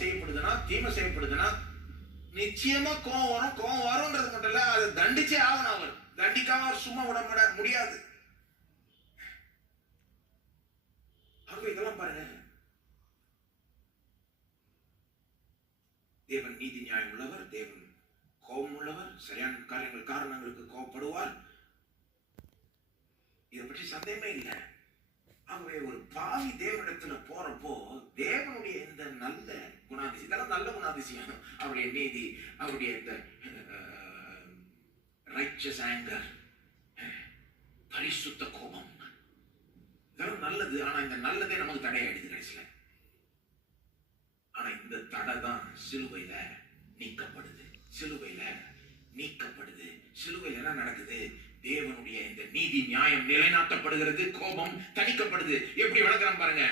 செய்யப்படுதுன்னா, தீமை செய்யப்படுதுன்னா நிச்சயமா கோவம் வரும்ன்றது மட்டும் இல்ல, அதை தண்டிச்சே ஆகணும். அவர் தண்டிக்காம அவர் சும்மா விட முடியாது. இதெல்லாம் பாருங்க, தேவன் நீதி நியாயம் உள்ளவர், தேவன் கோபம் உள்ளவர், சரியான காரணங்களுக்கு கோபப்படுவார். இதை பற்றி சந்தேகமே இல்லை. ஆகவே ஒரு பாவி தேவனிடத்துல போறப்போ தேவனுடைய இந்த நல்ல குணாதிசயம், இதெல்லாம் நல்ல குணாதிசயம், அவருடைய நீதி, அவருடைய இந்த ரைச்சஸ் ஆங்கர், பரிசுத்த கோபம், இதெல்லாம் நல்லது. ஆனா இந்த நல்லதே நமக்கு தடையாயிடுது கடைசியில. ஆனா இந்த தடை தான் சிலுவையில நீக்கப்படுது. சிலுவையில என்ன நடக்குது? தேவனுடைய இந்த நீதி நியாயம் நிலைநாட்டப்படுகிறது, கோபம் தணிக்கப்படுது. எப்படி விளக்குறான் பாருங்க.